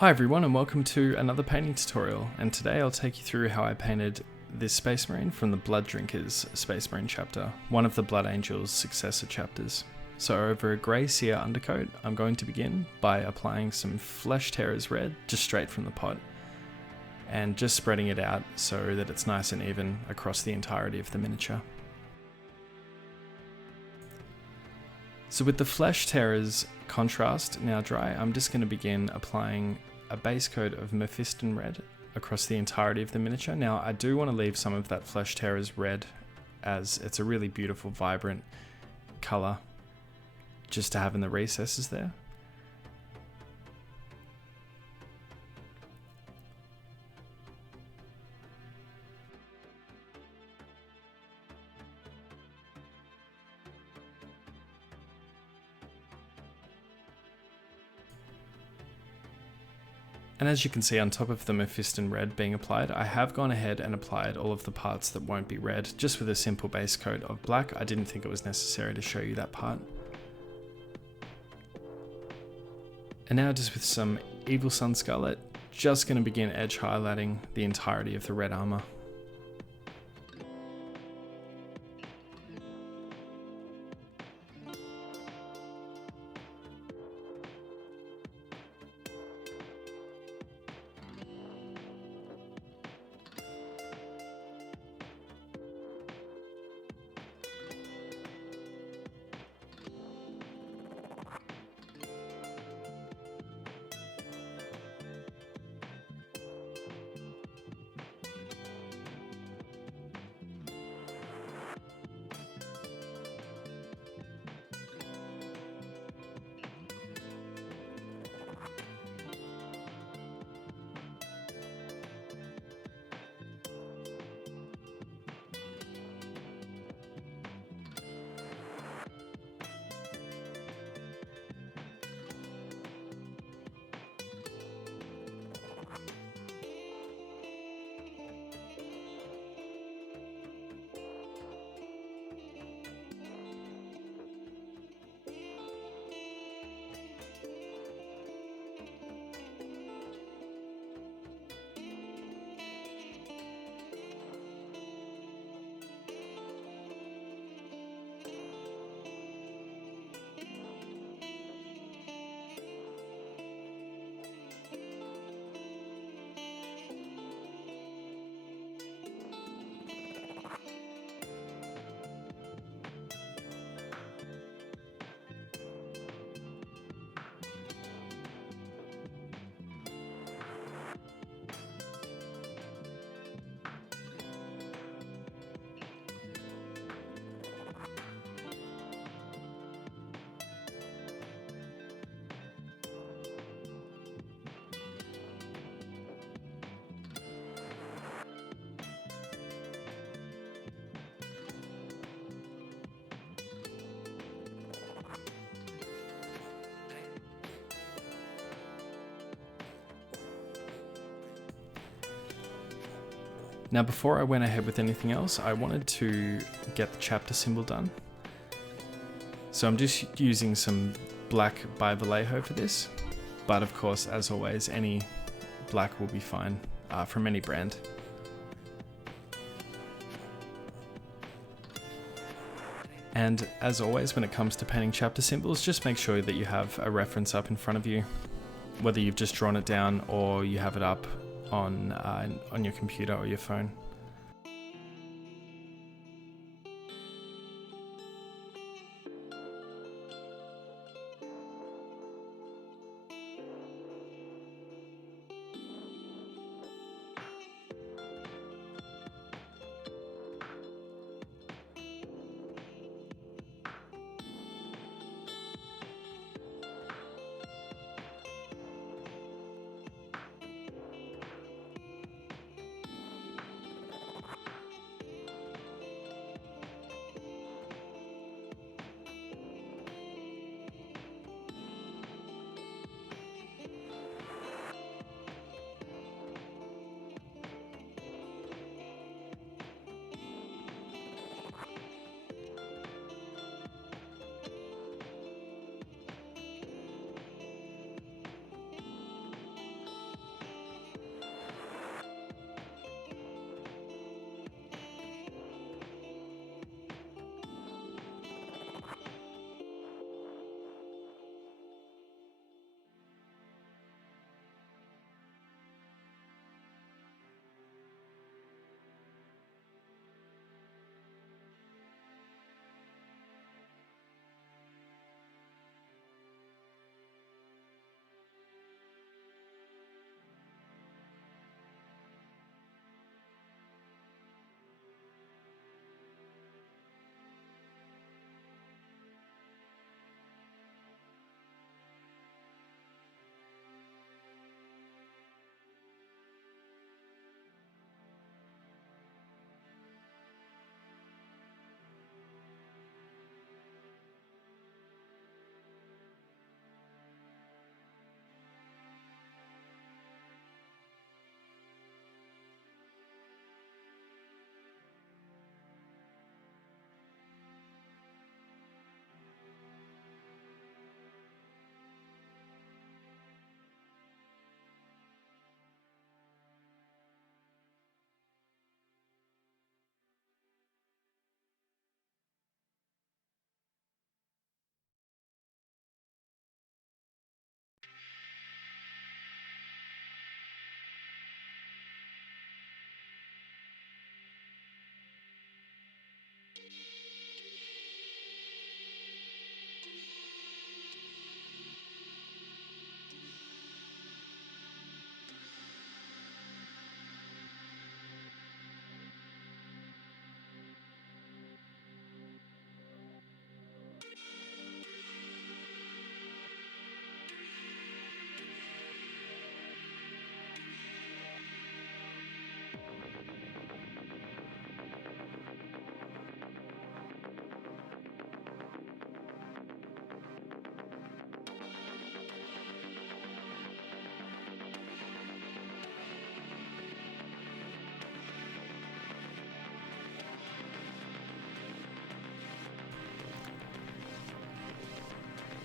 Hi everyone and welcome to another painting tutorial, and today I'll take you through how I painted this Space Marine from the Blood Drinkers Space Marine chapter, one of the Blood Angel's successor chapters. So over a grey sear undercoat, I'm going to begin by applying some Flesh Tearers Red just straight from the pot, and just spreading it out so that it's nice and even across the entirety of the miniature. So with the Flesh Tearers contrast now dry, I'm just going to begin applying a base coat of Mephiston Red across the entirety of the miniature. Now I do want to leave some of that Flesh Tearers Red as it's a really beautiful, vibrant colour just to have in the recesses there. And as you can see on top of the Mephiston Red being applied, I have gone ahead and applied all of the parts that won't be red, just with a simple base coat of black. I didn't think it was necessary to show you that part. And now just with some Evil Sun Scarlet, just going to begin edge highlighting the entirety of the red armor. Now before I went ahead with anything else, I wanted to get the chapter symbol done. So I'm just using some black by Vallejo for this, but of course, as always, any black will be fine from any brand. And as always, when it comes to painting chapter symbols, just make sure that you have a reference up in front of you, whether you've just drawn it down or you have it up on your computer or your phone.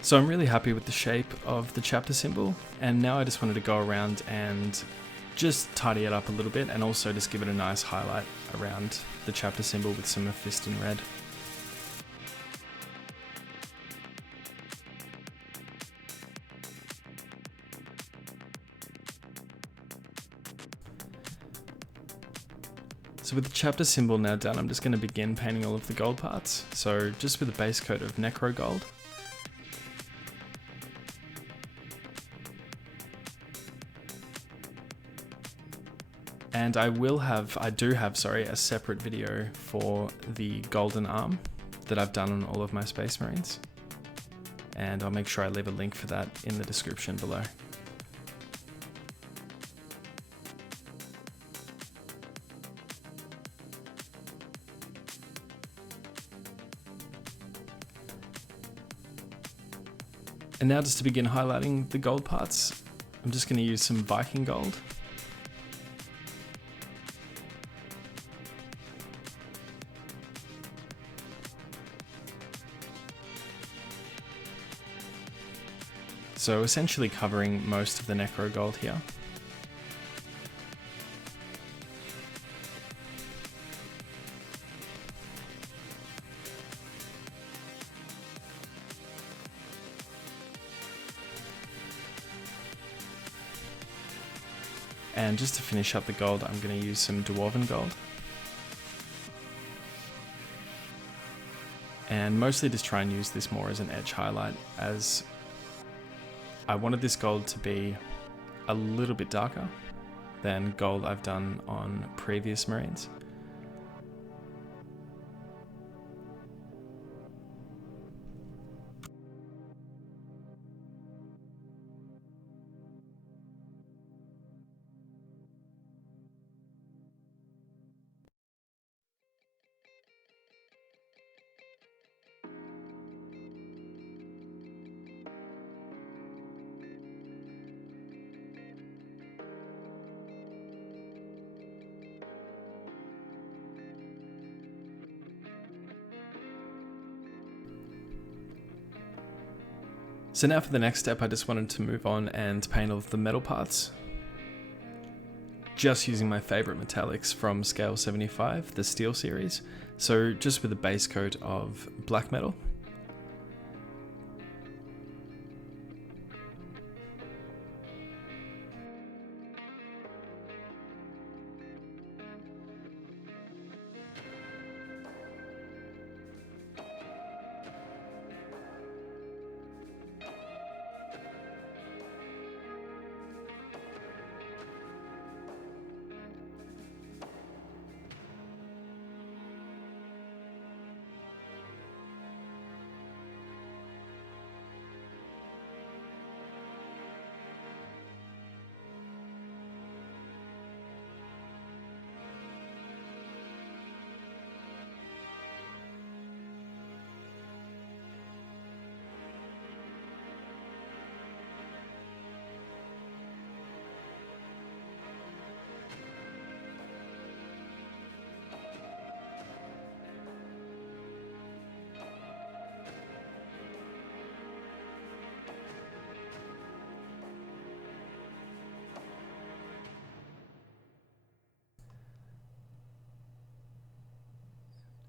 So I'm really happy with the shape of the chapter symbol, and now I just wanted to go around and just tidy it up a little bit and also just give it a nice highlight around the chapter symbol with some mephisto in red. So with the chapter symbol now done, I'm just going to begin painting all of the gold parts. So just with a base coat of Necro Gold. And I do have a separate video for the golden arm that I've done on all of my Space Marines. And I'll make sure I leave a link for that in the description below. And now just to begin highlighting the gold parts, I'm just going to use some Viking gold. So essentially covering most of the Necro Gold here. And just to finish up the gold, I'm going to use some Dwarven Gold. And mostly just try and use this more as an edge highlight, as I wanted this gold to be a little bit darker than gold I've done on previous Marines. So now for the next step, I just wanted to move on and paint all of the metal parts. Just using my favorite metallics from Scale 75, the Steel series. So just with a base coat of black metal.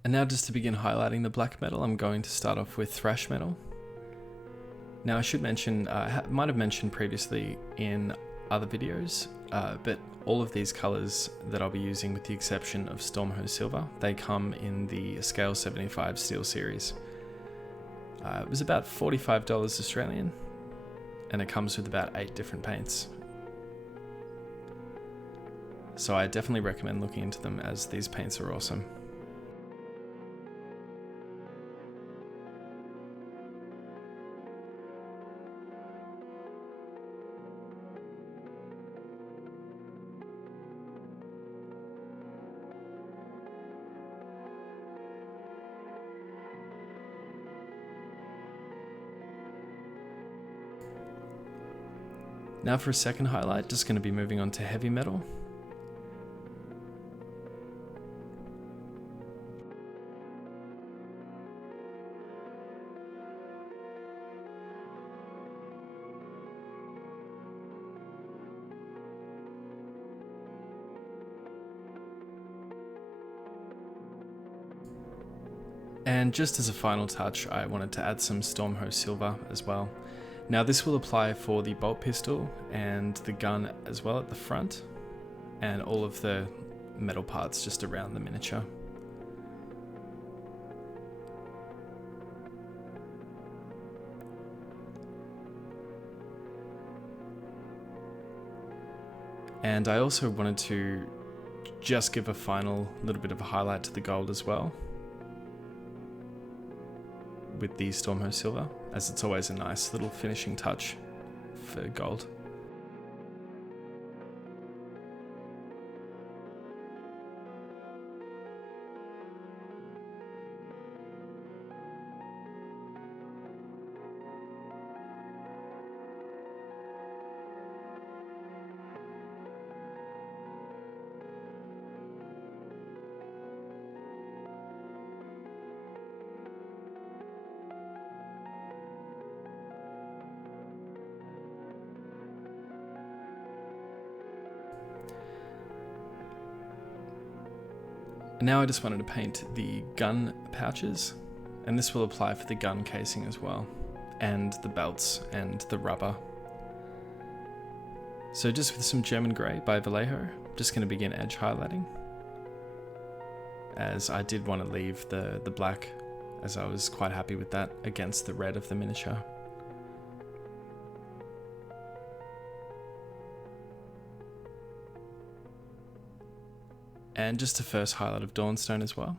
And now just to begin highlighting the black metal, I'm going to start off with thrash metal. Now I should mention, I might have mentioned previously in other videos, but all of these colors that I'll be using, with the exception of Stormhose Silver, they come in the Scale 75 Steel series. It was about $45 Australian, and it comes with about 8 different paints. So I definitely recommend looking into them, as these paints are awesome. Now for a second highlight, just going to be moving on to heavy metal. And just as a final touch, I wanted to add some Stormhost Silver as well. Now this will apply for the bolt pistol and the gun as well at the front, and all of the metal parts just around the miniature. And I also wanted to just give a final little bit of a highlight to the gold as well with the Stormhost Silver, as it's always a nice little finishing touch for gold. Now I just wanted to paint the gun pouches, and this will apply for the gun casing as well, and the belts and the rubber. So just with some German Grey by Vallejo, I'm just going to begin edge highlighting, as I did want to leave the black, as I was quite happy with that against the red of the miniature. And just a first highlight of Dawnstone as well.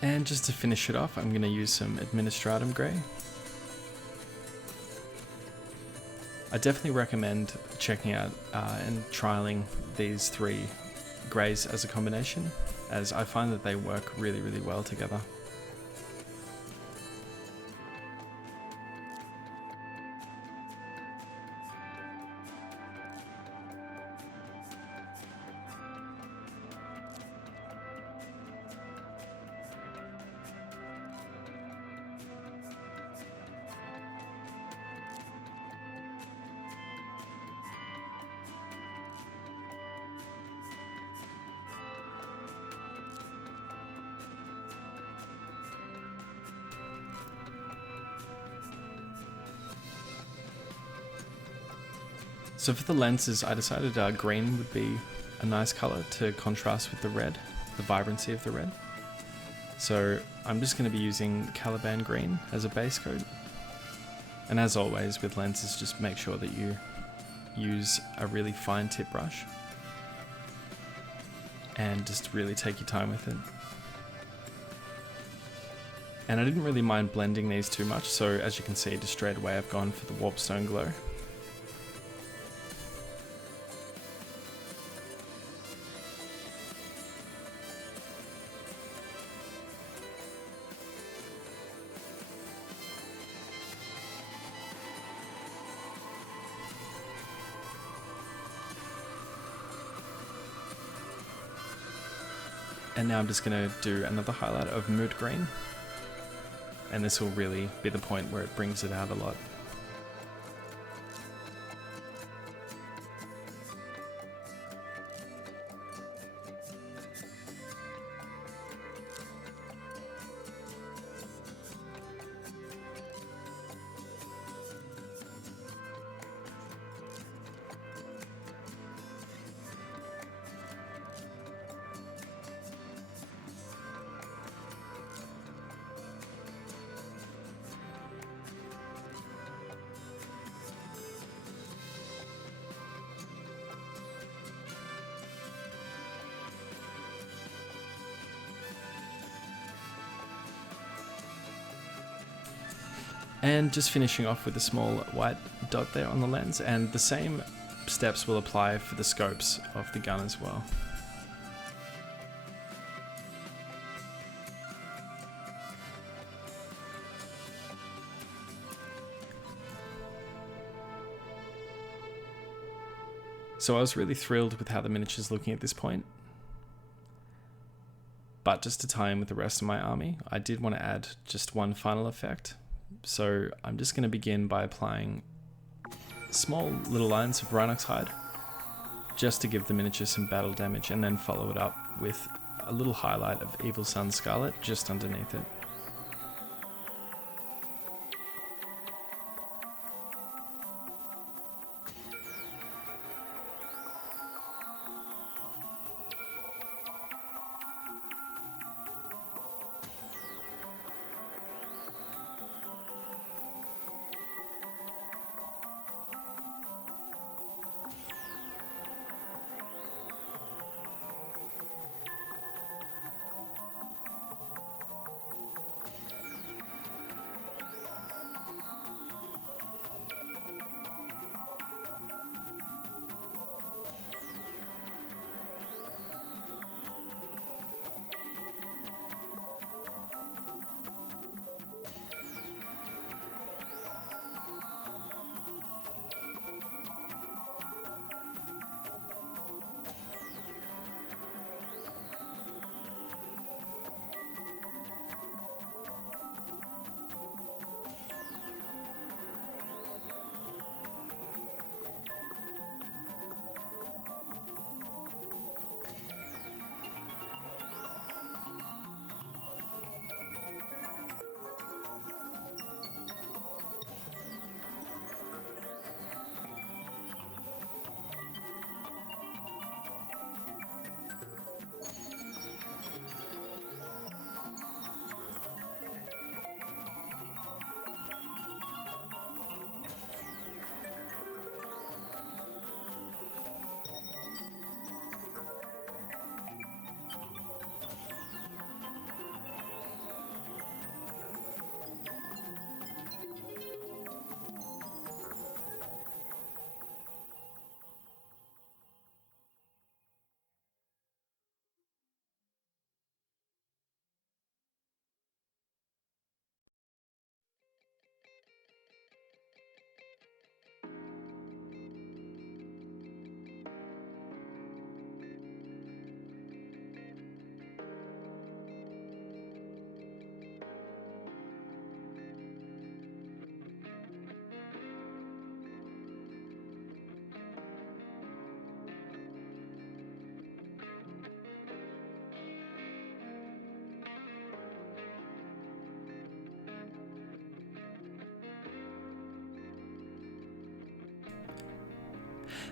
And just to finish it off, I'm going to use some Administratum Grey. I definitely recommend checking out and trialing these three greys as a combination, as I find that they work really, really well together. So for the lenses, I decided green would be a nice color to contrast with the red, the vibrancy of the red. So I'm just going to be using Caliban green as a base coat. And as always with lenses, just make sure that you use a really fine tip brush and just really take your time with it. And I didn't really mind blending these too much, so as you can see, just straight away I've gone for the Warpstone glow. And now I'm just going to do another highlight of Mood Green. And this will really be the point where it brings it out a lot. And just finishing off with a small white dot there on the lens, and the same steps will apply for the scopes of the gun as well. So I was really thrilled with how the miniature's looking at this point. But just to tie in with the rest of my army, I did want to add just one final effect. So I'm just going to begin by applying small little lines of Rhinox hide, just to give the miniature some battle damage, and then follow it up with a little highlight of Evil Sun Scarlet just underneath it.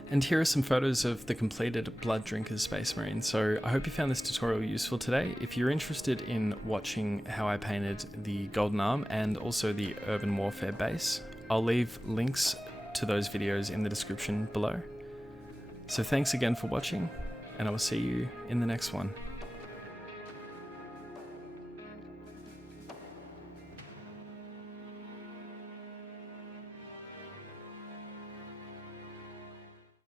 And here are some photos of the completed Blood Drinkers Space Marine. So I hope you found this tutorial useful today. If you're interested in watching how I painted the Golden Arm and also the Urban Warfare base, I'll leave links to those videos in the description below. So thanks again for watching, and I will see you in the next one.